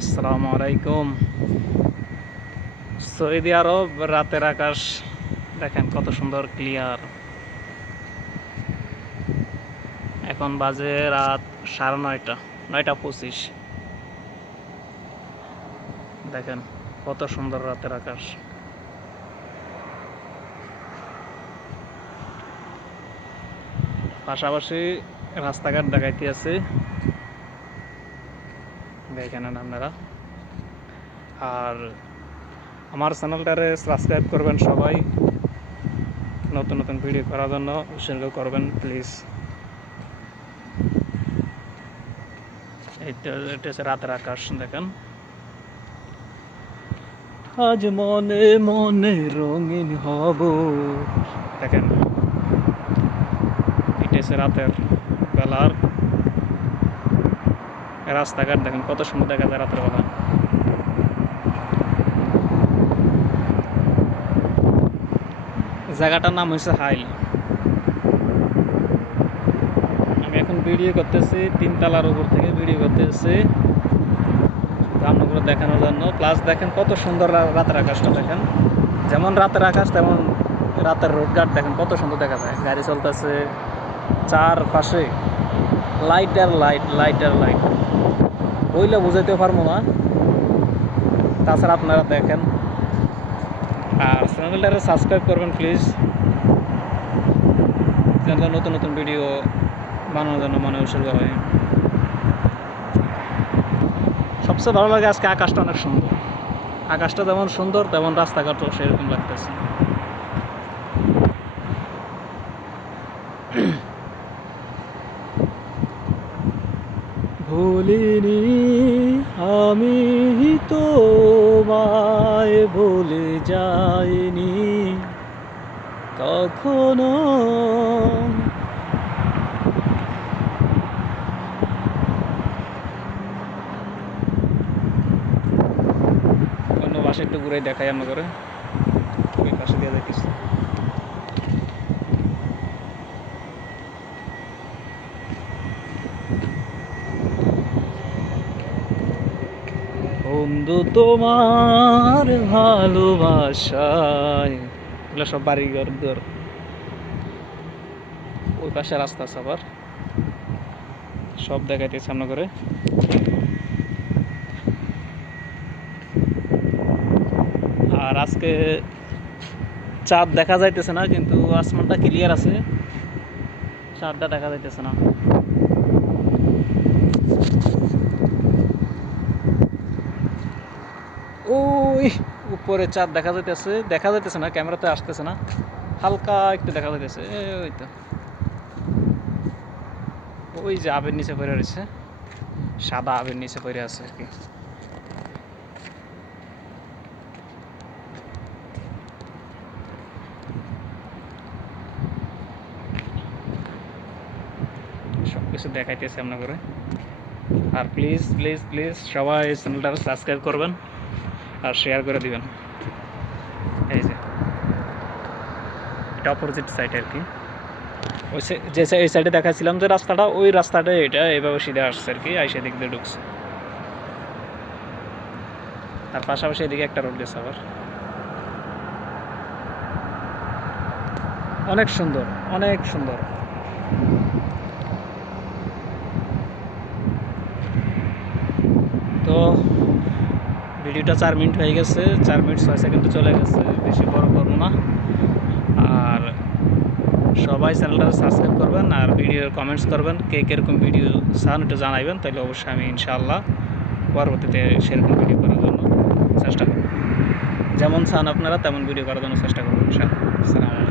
আসসালামু আলাইকুম। সৌদি আরব রাতের আকাশ দেখেন কত সুন্দর ক্লিয়ার। এখন বাজে রাত 9:30, 9:25। দেখেন কত সুন্দর রাতের আকাশ। পাশাপাশি রাস্তাঘাট দেখাইতে আছে, দেখেন আপনারা। আর আমার চ্যানেলটারে সাবস্ক্রাইব করবেন সবাই, নতুন নতুন ভিডিও করার জন্য উৎসাহ করবেন প্লিজ। এটা হচ্ছে রাতের আকাশ দেখেন। আজ মনে মনে রঙিন হব, দেখেন এটা হচ্ছে রাতের বেলার রাস্তাঘাট। দেখেন কত সুন্দর দেখা যায় রাতের বেলা। জায়গাটার নাম হচ্ছে হাইল। আমি এখন ভিডিও করতেছি 3 তলার উপর থেকে ভিডিও করতেছি রান্নাগুলো দেখানোর জন্য। প্লাস দেখেন কত সুন্দর রাতের আকাশটা দেখেন। যেমন রাতের আকাশ তেমন রাতের রোডঘাট দেখেন কত সুন্দর দেখা যায়। গাড়ি চলতেছে চারপাশে, লাইট আর লাইট, লাইট আর লাইট, বইলে বুঝাইতে পারবো না। তাছাড়া আপনারা দেখেন আর চ্যানেলটারে সাবস্ক্রাইব করবেন প্লিজ, যেন নতুন নতুন ভিডিও বানানোর জন্য মনে উৎসর্গ হয়। সবচেয়ে ভালো লাগে আজকে আকাশটা অনেক সুন্দর। আকাশটা যেমন সুন্দর তেমন রাস্তাঘাটও সেরকম লাগতেছে। ভুলিনি আমি তোমায়, ভুলে যাইনি কখনো। অন্য পাশে একটু ঘুরে দেখাই আমরা করে, ওই পাশে দিয়ে দেখিস। বন্ধু তোমার ভালোবাসায়, এগুলো সব বাড়ি ঘর দর। ওই পাশে রাস্তা আছে আবার, সব দেখাইতেছে সামনে করে। আর আজকে চাঁদ দেখা যাইতেছে না, কিন্তু আসমানটা ক্লিয়ার আছে, চাঁদটা দেখা যাইতেছে না। ওই উপরে চাঁদ দেখা যাইতেছে না, ক্যামেরাতে আসতেছে না, হালকা একটু দেখা যাইতেছে। ওই তো ওই যে আবের নিচে পড়ে রয়েছে, সাদা আবের নিচে পড়ে আছে আর কি। সব কিছু দেখাইতেছে আপনার করে। আর প্লিজ প্লিজ প্লিজ সবাই চ্যানেলটা সাবস্ক্রাইব করবেন আর শেয়ার করে দিবেন। এই যে এটা অপোজিট সাইড আর কি, ওই যে এই সাইডে দেখাচ্ছিলাম যে রাস্তাটা, ওই রাস্তাটা এটা এইভাবে সিধে আসছে আর কি, আইসে দিক দিয়ে ঢুকছে। তার পাশাপাশি এদিকে একটা রোড গেছে আবার। অনেক সুন্দর, অনেক সুন্দর। তো ভিডিওটা 4 মিনিট হয়ে গেছে, 4 মিনিট 6 সেকেন্ড চলে গেছে, বেশি বড় করবো না। আর সবাই চ্যানেলটা সাবস্ক্রাইব করবেন আর ভিডিও কমেন্টস করবেন, কে কীরকম ভিডিও চান একটু জানাইবেন, তাহলে অবশ্যই আমি ইনশাআল্লাহ পরবর্তীতে সেরকম ভিডিও করার জন্য চেষ্টা করব। যেমন চান আপনারা তেমন ভিডিও করার জন্য চেষ্টা করবো ইনশাআল্লাহ। আসসালামু আলাইকুম।